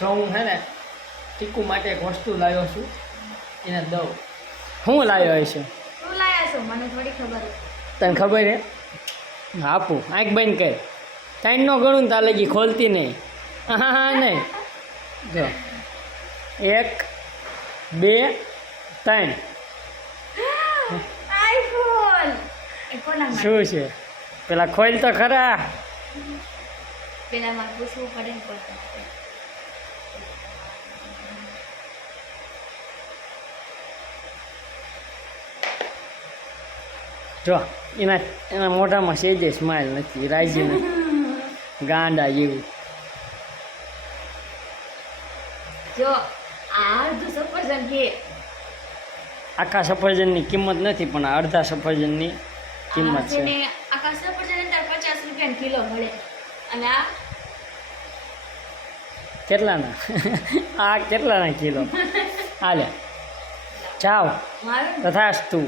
જો હું છે ને ટીકુ માટે એક વસ્તુ લાવ્યો છું, એને દઉં. શું લાવ્યો હશે? શું લાયા છો? મને થોડી ખબર છે. તને ખબર હે? આપું, આંખ બંધ કર. ટાઈમ નો ગણું ને તાર લગી ખોલતી નહીં. હા નહીં. જો 1 2 3. આઈફોન. એ કોના માટે? શું છે? પેલા ખોલ તો ખરા. પેલા મારે પૂછવું પડે ને કોના માટે. જો એના મોઢામાં સેજે સ્માઇલ નથી, રાજી નથી, ગાંડા જેવું. જો આ અડધું સફરજન છે. આખા સફરજનની કિંમત નથી, પણ આ અડધા સફરજનની કિંમત છે. ને આખા સફરજન અંદર 50 રૂપિયા કિલો મળે. અને આ કેટલાના? આ કેટલાના કિલો? હાલે જાઓ મારું તથાસ્તુ.